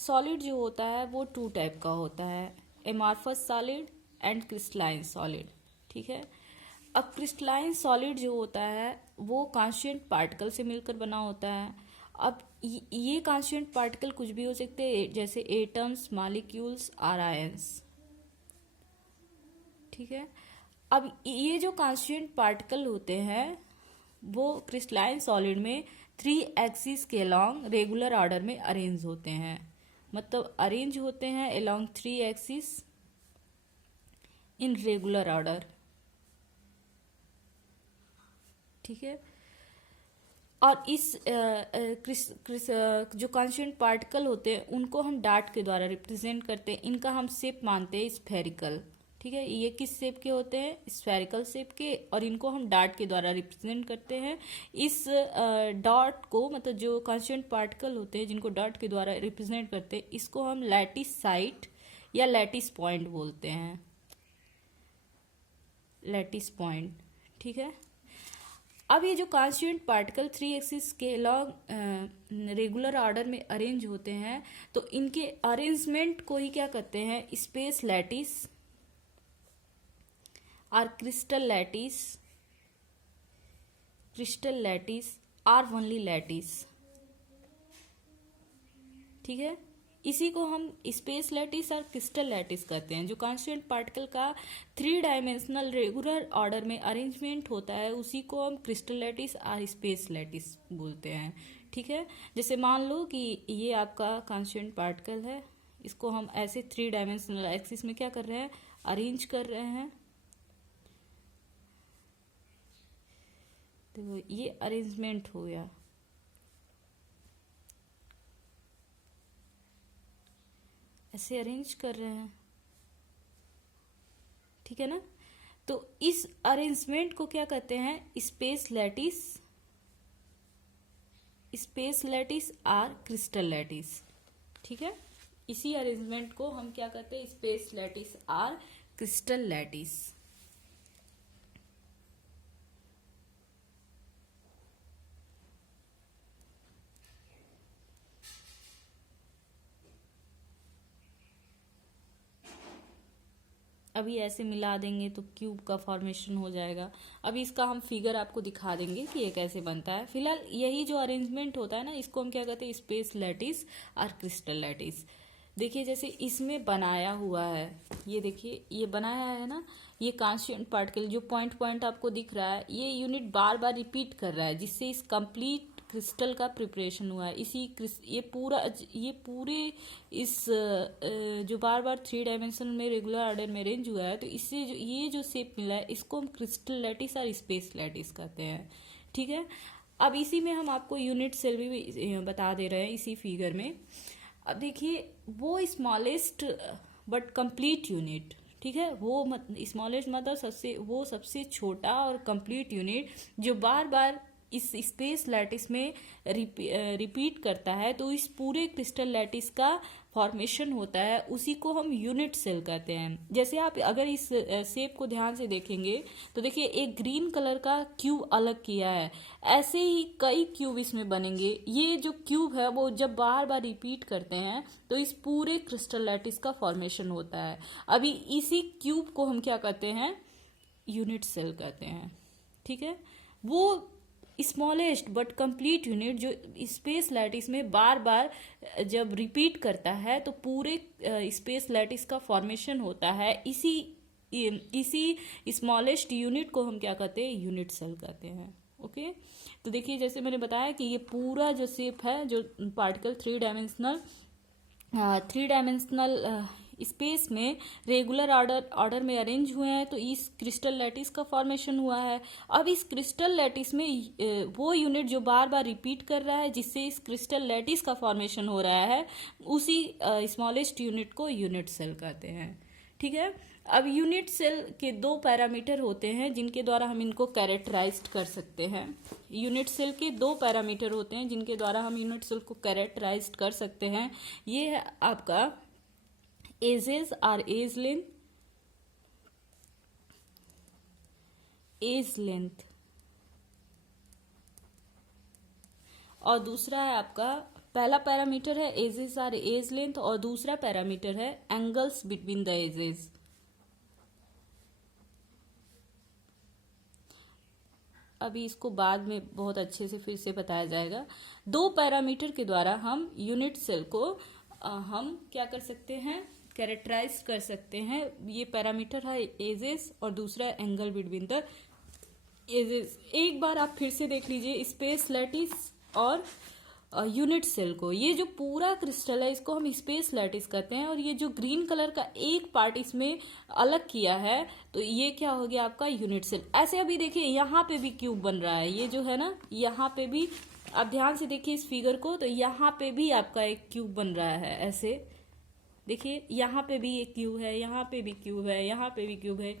Solid जो होता है वो टू टाइप का होता है, amorphous solid and crystalline solid. ठीक है। अब क्रिस्टलाइन सॉलिड जो होता है वो कॉन्स्टेंट पार्टिकल से मिलकर बना होता है। अब ये कॉन्स्टेंट पार्टिकल कुछ भी हो सकते हैं, जैसे एटम्स, मॉलिक्यूल्स और आयंस। ठीक है। अब ये जो कॉन्स्टेंट पार्टिकल होते हैं वो क्रिस्टलाइन सॉलिड में 3 एक्सिस के अलोंग रेगुलर ऑर्डर में अरेंज होते हैं, मतलब अरेंज होते हैं along 3 axis in regular order. ठीक है। और इस जो कॉन्स्टेंट पार्टिकल होते हैं उनको हम डार्ट के द्वारा रिप्रेजेंट करते हैं। इनका हम शेप मानते हैं स्फेरिकल। ठीक है। ये किस शेप के होते हैं? स्फेरिकल शेप के। और इनको हम डार्ट के द्वारा रिप्रेजेंट करते हैं। इस डॉट को, मतलब जो कॉन्स्टेंट पार्टिकल होते हैं जिनको डॉट के द्वारा रिप्रेजेंट करते हैं, इसको हम लैटिस साइट या लैटिस पॉइंट बोलते हैं। Lattice point. ठीक है। अब ये जो कॉन्स्टेंट पार्टिकल 3 एक्सिस के अलॉन्ग रेगुलर ऑर्डर में अरेंज होते हैं, तो इनके अरेंजमेंट को ही क्या कहते हैं? स्पेस लैटिस और क्रिस्टल लैटिस और ओनली लैटिस। ठीक है। इसी को हम स्पेस लैटिस और क्रिस्टल लैटिस कहते हैं। जो कॉन्स्टेंट पार्टिकल का 3 डायमेंशनल रेगुलर ऑर्डर में अरेंजमेंट होता है उसी को हम क्रिस्टल लैटिस और स्पेस लैटिस बोलते हैं। ठीक है। जैसे मान लो कि ये आपका कॉन्स्टेंट पार्टिकल है, इसको हम ऐसे 3 डायमेंशनल एक्सिस में क्या कर रहे हैं? अरेंज कर रहे हैं। तो ये अरेंजमेंट हो गया। ऐसे अरेंज कर रहे हैं। ठीक है ना। तो इस अरेंजमेंट को क्या कहते हैं? स्पेस लैटिस और क्रिस्टल लैटिस। ठीक है। इसी अरेंजमेंट को हम क्या कहते हैं? स्पेस लैटिस और क्रिस्टल लैटिस। अभी ऐसे मिला देंगे तो क्यूब का फॉर्मेशन हो जाएगा। अभी इसका हम फिगर आपको दिखा देंगे कि ये कैसे बनता है। फिलहाल यही जो अरेंजमेंट होता है ना, इसको हम क्या कहते हैं? स्पेस लैटिस और क्रिस्टल लैटिस। देखिए जैसे इसमें बनाया हुआ है, ये देखिए ये बनाया है ना, ये कांस्टेंट पार्टिकल जो पॉइंट पॉइंट आपको दिख रहा है, ये यूनिट बार बार रिपीट कर रहा है, जिससे इस कंप्लीट क्रिस्टल का प्रिपरेशन हुआ है। ये पूरे इस जो बार बार 3 डायमेंशन में रेगुलर ऑर्डर में अरेंज हुआ है, तो इससे जो ये जो शेप मिला है इसको हम क्रिस्टल लैटिस और स्पेस लैटिस कहते हैं। ठीक है। अब इसी में हम आपको यूनिट सेल भी बता दे रहे हैं इसी फिगर में। अब देखिए वो स्मॉलेस्ट बट कंप्लीट यूनिट। ठीक है। वो स्मॉलेस्ट मतलब सबसे छोटा और कंप्लीट यूनिट जो बार बार इस स्पेस लैटिस में रिपीट करता है, तो इस पूरे क्रिस्टल लैटिस का फॉर्मेशन होता है, उसी को हम यूनिट सेल कहते हैं। जैसे आप अगर इस शेप को ध्यान से देखेंगे तो देखिए एक ग्रीन कलर का क्यूब अलग किया है, ऐसे ही कई क्यूब इसमें बनेंगे। ये जो क्यूब है वो जब बार बार रिपीट करते हैं तो इस पूरे क्रिस्टल लैटिस का फॉर्मेशन होता है। अभी इसी क्यूब को हम क्या कहते हैं? यूनिट सेल कहते हैं। ठीक है। वो स्मॉलेस्ट बट कंप्लीट यूनिट जो स्पेस लैटिस में बार बार जब रिपीट करता है तो पूरे स्पेस लैटिस का फॉर्मेशन होता है। इसी स्मॉलेस्ट यूनिट को हम क्या कहते हैं? यूनिट सेल कहते हैं। ओके। तो देखिए जैसे मैंने बताया कि ये पूरा जो शेप है, जो पार्टिकल 3 डायमेंशनल स्पेस में रेगुलर ऑर्डर में अरेंज हुए हैं, तो इस क्रिस्टल लैटिस का फॉर्मेशन हुआ है। अब इस क्रिस्टल लैटिस में वो यूनिट जो बार बार रिपीट कर रहा है, जिससे इस क्रिस्टल लैटिस का फॉर्मेशन हो रहा है, उसी स्मॉलेस्ट यूनिट को यूनिट सेल कहते हैं। ठीक है। अब यूनिट सेल के 2 पैरामीटर होते हैं जिनके द्वारा हम इनको कैरेक्टराइज कर सकते हैं। यूनिट सेल के 2 पैरामीटर होते हैं जिनके द्वारा हम यूनिट सेल को कैरेक्टराइज कर सकते हैं। ये है आपका एजेस और एज लेंथ, और दूसरा है आपका पहला पैरामीटर है एजेस आर एज लेंथ और दूसरा पैरामीटर है एंगल्स बिटवीन द एजेस। अभी इसको बाद में बहुत अच्छे से फिर से बताया जाएगा। दो पैरामीटर के द्वारा हम यूनिट सेल को हम क्या कर सकते हैं, कैरेक्टराइज कर सकते हैं। ये पैरामीटर है एजेस और दूसरा एंगल बिटवीन द एजेस। एक बार आप फिर से देख लीजिए स्पेस लैटिस और यूनिट सेल को। ये जो पूरा क्रिस्टल है इसको हम स्पेस लैटिस कहते हैं, और ये जो ग्रीन कलर का एक पार्ट इसमें अलग किया है तो ये क्या हो गया आपका यूनिट सेल। ऐसे अभी देखिए यहाँ पे भी क्यूब बन रहा है, ये जो है ना यहाँ पे भी आप ध्यान से देखिए इस फिगर को, तो यहाँ पे भी आपका एक क्यूब बन रहा है। ऐसे देखिए यहाँ पे भी एक क्यूब है, यहाँ पे भी क्यूब है, यहाँ पे भी क्यूब है।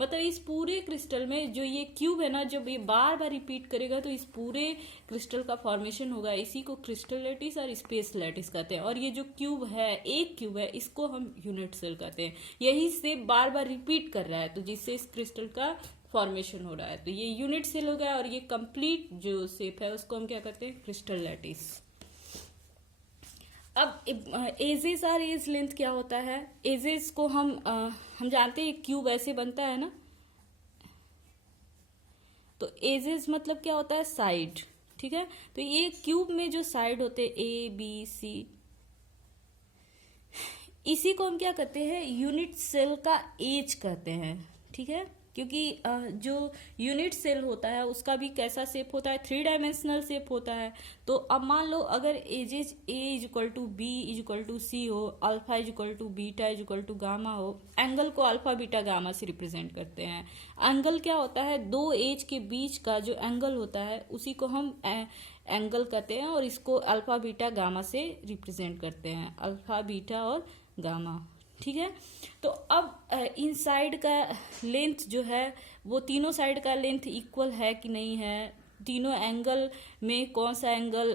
मतलब इस पूरे क्रिस्टल में जो ये क्यूब है ना, जब ये बार बार रिपीट करेगा तो इस पूरे क्रिस्टल का फॉर्मेशन होगा। इसी को क्रिस्टल लैटिस और स्पेस लैटिस कहते हैं। और ये जो क्यूब है, एक क्यूब है, इसको हम यूनिट सेल कहते हैं। यही से बार बार रिपीट कर रहा है तो जिससे इस क्रिस्टल का फॉर्मेशन हो रहा है, तो ये यूनिट सेल हो गया। और ये कंप्लीट जो शेप है उसको हम क्या कहते हैं, क्रिस्टल लैटिस। अब एजेस आर एज लेंथ क्या होता है। एजेस को हम जानते हैं क्यूब ऐसे बनता है ना, तो एजेस मतलब क्या होता है, साइड। ठीक है, तो ये क्यूब में जो साइड होते हैं ए बी सी, इसी को हम क्या कहते हैं, यूनिट सेल का एज कहते हैं। ठीक है, क्योंकि जो यूनिट सेल होता है उसका भी कैसा शेप होता है, 3 डायमेंशनल शेप होता है। तो अब मान लो अगर edges A is equal to B is equal to C हो, alpha is equal to beta is equal to gamma हो, एंगल को अल्फा बीटा गामा से रिप्रेजेंट करते हैं। एंगल क्या होता है, दो एज के बीच का जो एंगल होता है उसी को हम एंगल कहते हैं, और इसको अल्फा बीटा गामा से रिप्रेजेंट करते हैं, अल्फा बीटा और गामा। ठीक है, तो अब इन साइड का लेंथ जो है वो तीनों साइड का लेंथ इक्वल है कि नहीं है, तीनों एंगल में कौन सा एंगल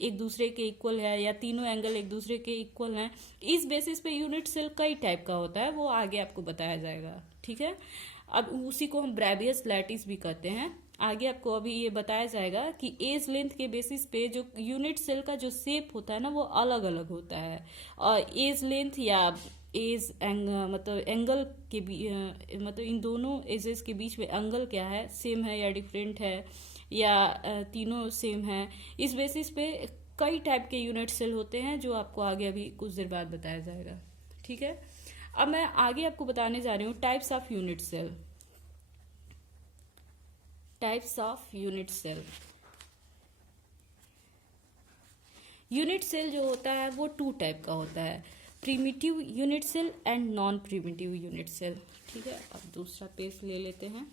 एक दूसरे के इक्वल है या तीनों एंगल एक दूसरे के इक्वल हैं, इस बेसिस पे यूनिट सेल कई टाइप का होता है, वो आगे आपको बताया जाएगा। ठीक है, अब उसी को हम ब्रेवियस लैटिस भी कहते हैं। आगे आपको अभी ये बताया जाएगा कि एज लेंथ के बेसिस पे जो यूनिट सेल का जो शेप होता है ना वो अलग अलग होता है। और एज लेंथ या एज मतलब एंगल के मतलब इन दोनों एजेस के बीच में एंगल क्या है, सेम है या डिफरेंट है या तीनों सेम है, इस बेसिस पे कई टाइप के यूनिट सेल होते हैं जो आपको आगे अभी कुछ देर बाद बताया जाएगा। ठीक है, अब मैं आगे आपको बताने जा रही हूँ types of unit cell. Types of unit cell. Unit cell जो होता है वो 2 टाइप का होता है, primitive unit cell and non primitive unit cell. ठीक है, अब दूसरा पेज ले लेते हैं।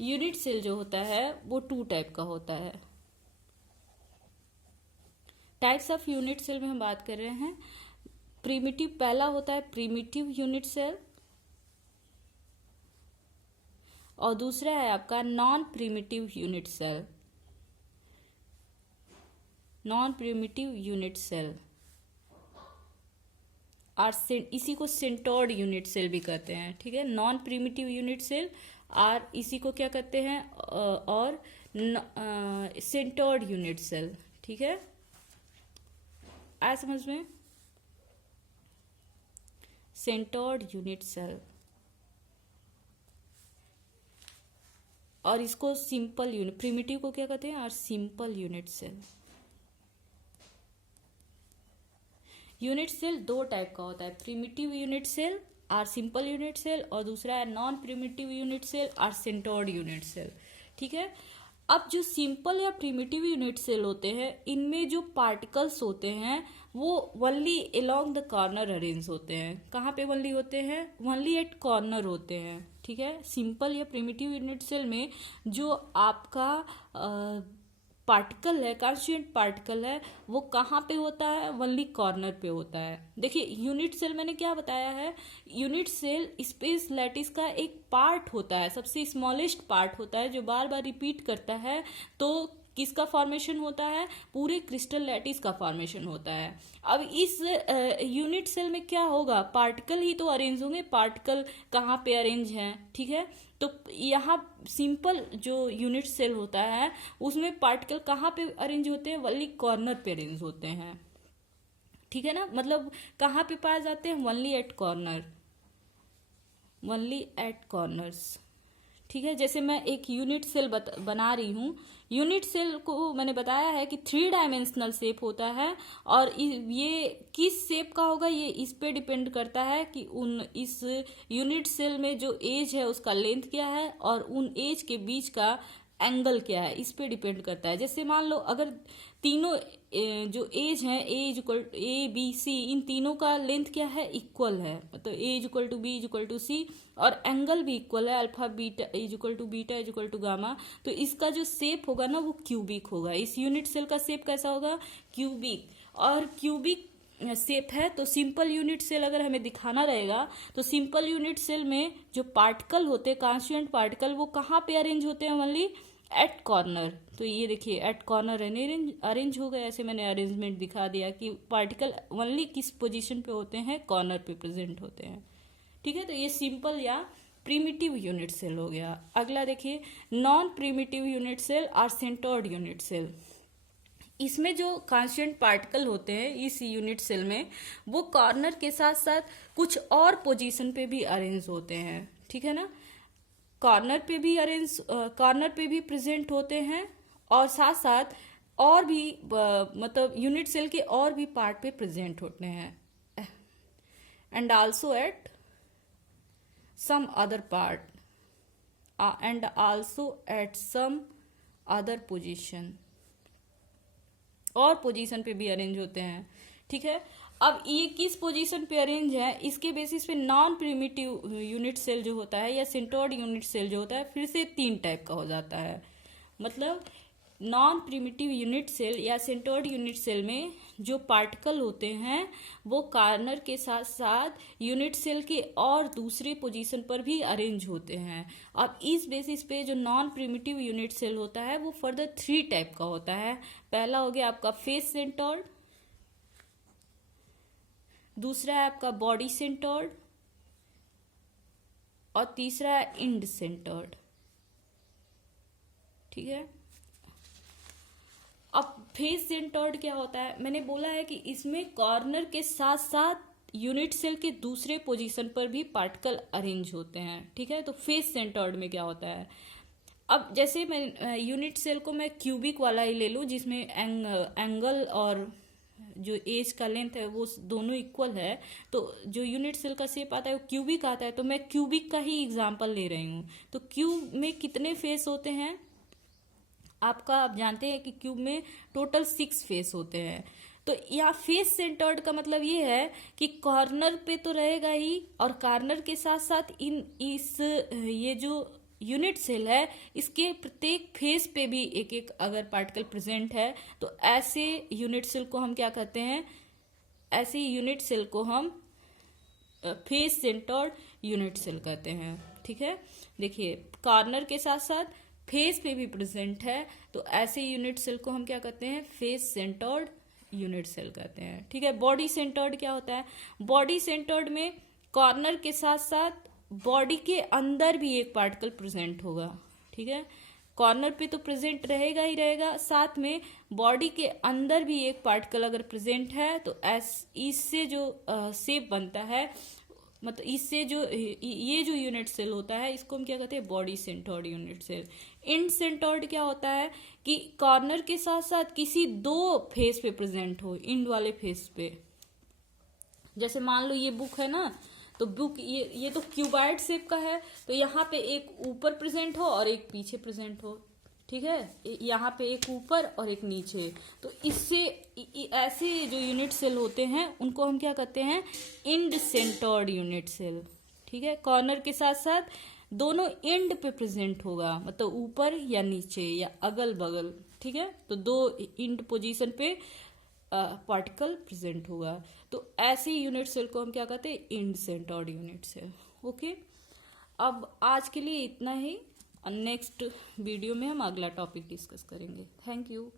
यूनिट सेल जो होता है वो 2 टाइप का होता है। टाइप्स ऑफ यूनिट सेल में हम बात कर रहे हैं। प्रिमिटिव पहला होता है प्रिमिटिव यूनिट सेल, और दूसरा है आपका non primitive unit cell. Non primitive unit cell और इसी को सेंटर्ड यूनिट सेल भी कहते हैं। ठीक है, नॉन प्रिमिटिव यूनिट सेल और इसी को क्या कहते हैं, और सेंटर्ड यूनिट सेल। ठीक है, आया समझ में, सेंटर्ड यूनिट सेल। और इसको सिंपल यूनिट, प्रिमिटिव को क्या कहते हैं, और simple unit cell. Unit cell 2 type का होता है, प्रिमिटिव यूनिट सेल और सिंपल यूनिट सेल, और दूसरा है नॉन प्रिमिटिव यूनिट सेल और सेंटर्ड यूनिट सेल। ठीक है, अब जो सिंपल या प्रिमिटिव यूनिट सेल होते हैं इनमें जो पार्टिकल्स होते हैं वो only along the corner arrange होते हैं। कहाँ पे ओनली होते हैं, ओनली एट कॉर्नर होते हैं। ठीक है, सिंपल या प्रिमिटिव यूनिट सेल में जो आपका पार्टिकल है, कॉन्स्टिट्यूएंट पार्टिकल है, वो कहाँ पे होता है, ओनली कॉर्नर पे होता है। देखिए यूनिट सेल मैंने क्या बताया है, यूनिट सेल स्पेस लैटिस का एक पार्ट होता है, सबसे स्मॉलेस्ट पार्ट होता है जो बार बार रिपीट करता है। तो किसका फॉर्मेशन होता है, पूरे क्रिस्टल लैटिस का फॉर्मेशन होता है। अब इस यूनिट सेल में क्या होगा, पार्टिकल ही तो अरेंज होंगे, पार्टिकल कहाँ पे अरेंज हैं, ठीक है। तो यहाँ सिंपल जो यूनिट सेल होता है उसमें पार्टिकल कहाँ पे अरेंज होते हैं, वनली कॉर्नर पे अरेंज होते हैं, ठीक है ना। मतलब कहाँ पे पाए जाते हैं, only at corner, only at corners, ठीक है। जैसे मैं एक यूनिट सेल बना रही हूँ, यूनिट सेल को मैंने बताया है कि 3 डायमेंशनल शेप होता है, और ये किस शेप का होगा ये इस पे डिपेंड करता है कि इस यूनिट सेल में जो एज है उसका लेंथ क्या है और उन एज के बीच का एंगल क्या है, इस पे डिपेंड करता है। जैसे मान लो अगर तीनों जो एज है ए बी सी, इन तीनों का लेंथ क्या है, इक्वल है, मतलब A is equal to B is equal to C, और एंगल भी इक्वल है, alpha beta is equal to gamma, तो इसका जो शेप होगा ना वो क्यूबिक होगा। इस यूनिट सेल का शेप कैसा होगा, क्यूबिक। और क्यूबिक शेप है तो सिंपल यूनिट सेल अगर हमें दिखाना रहेगा तो सिंपल यूनिट सेल में जो पार्टिकल होते हैं, कॉन्स्टिट्यूएंट पार्टिकल, वो कहाँ पे अरेंज होते हैं, ओनली एट कॉर्नर। तो ये देखिए एट कॉर्नर अरेंज हो गए, ऐसे मैंने अरेंजमेंट दिखा दिया कि पार्टिकल ओनली किस पोजीशन पे होते हैं, कॉर्नर पे प्रेजेंट होते हैं, ठीक है। तो ये सिंपल या प्रिमिटिव यूनिट सेल हो गया। अगला देखिए नॉन प्रिमिटिव यूनिट सेल और सेंटर्ड यूनिट सेल। इसमें जो कांस्टेंट पार्टिकल होते हैं इस यूनिट सेल में, वो कॉर्नर के साथ साथ कुछ और पोजीशन पे भी अरेंज होते हैं, ठीक है ना। कॉर्नर पे भी प्रेजेंट होते हैं, और साथ साथ और भी मतलब यूनिट सेल के और भी पार्ट पे प्रेजेंट होते हैं, and also at some other part, and also at some other position, और पोजीशन पे भी अरेंज होते हैं, ठीक है। अब ये किस पोजीशन पे अरेंज है, इसके बेसिस पे नॉन प्रिमिटिव यूनिट सेल जो होता है या सेंटर्ड यूनिट सेल जो होता है फिर से 3 टाइप का हो जाता है। मतलब नॉन प्रिमिटिव यूनिट सेल या सेंटर्ड यूनिट सेल में जो पार्टिकल होते हैं वो कॉर्नर के साथ साथ यूनिट सेल के और दूसरे पोजीशन पर भी अरेंज होते हैं। अब इस बेसिस पे जो नॉन प्रिमिटिव यूनिट सेल होता है वो फर्दर 3 टाइप का होता है। पहला हो गया आपका फेस सेंटर्ड, दूसरा है आपका बॉडी सेंटर्ड, और तीसरा है इंड सेंटर्ड, ठीक है। अब फेस सेंटर्ड क्या होता है, मैंने बोला है कि इसमें कॉर्नर के साथ साथ यूनिट सेल के दूसरे पोजीशन पर भी पार्टिकल अरेंज होते हैं, ठीक है। तो फेस सेंटर्ड में क्या होता है, अब जैसे मैं यूनिट सेल को मैं क्यूबिक वाला ही ले लूँ जिसमें एंगल और जो एज का लेंथ है वो दोनों इक्वल है, तो जो यूनिट सेल का शेप आता है वो क्यूबिक आता है, तो मैं क्यूबिक का ही एग्जांपल ले रही हूँ। तो क्यूब में कितने फेस होते हैं, आप जानते हैं कि क्यूब में टोटल 6 फेस होते हैं। तो यहाँ फेस सेंटर्ड का मतलब ये है कि कॉर्नर पे तो रहेगा ही, और कॉर्नर के साथ साथ ये जो यूनिट सेल है इसके प्रत्येक फेस पे भी एक एक अगर पार्टिकल प्रेजेंट है तो ऐसे यूनिट सेल को हम क्या कहते हैं, ऐसे यूनिट सेल को हम फेस सेंटर्ड यूनिट सेल कहते हैं, ठीक है। देखिए कॉर्नर के साथ साथ फेस पे भी प्रेजेंट है तो ऐसे यूनिट सेल को हम क्या कहते हैं, फेस सेंटर्ड यूनिट सेल कहते हैं, ठीक है। बॉडी सेंटर्ड क्या होता है, बॉडी सेंटर्ड में कॉर्नर के साथ साथ बॉडी के अंदर भी एक पार्टिकल प्रेजेंट होगा, ठीक है। कॉर्नर पे तो प्रेजेंट रहेगा ही रहेगा, साथ में बॉडी के अंदर भी एक पार्टिकल अगर प्रेजेंट है तो इससे जो शेप बनता है, मतलब इससे जो ये जो यूनिट सेल होता है इसको हम क्या कहते हैं, body centred unit cell. End centred क्या होता है कि कॉर्नर के साथ साथ किसी 2 फेस पे प्रेजेंट हो, इंड वाले फेस पे। जैसे मान लो ये बुक है ना, तो बुक ये तो क्यूबाइड शेप का है, तो यहाँ पे एक ऊपर प्रेजेंट हो और एक पीछे प्रेजेंट हो, ठीक है। यहाँ पे एक ऊपर और एक नीचे, तो इससे ऐसे जो यूनिट सेल होते हैं उनको हम क्या कहते हैं, इंड सेंटर्ड यूनिट सेल, ठीक है। कॉर्नर के साथ साथ दोनों एंड पे प्रेजेंट होगा, मतलब ऊपर या नीचे या अगल बगल, ठीक है। तो 2 इंड पोजीशन पे पार्टिकल प्रेजेंट होगा, तो ऐसे यूनिट सेल को हम क्या कहते हैं, end centred unit cell, okay. अब आज के लिए इतना ही। नेक्स्ट वीडियो में हम अगला टॉपिक डिस्कस करेंगे। Thank you.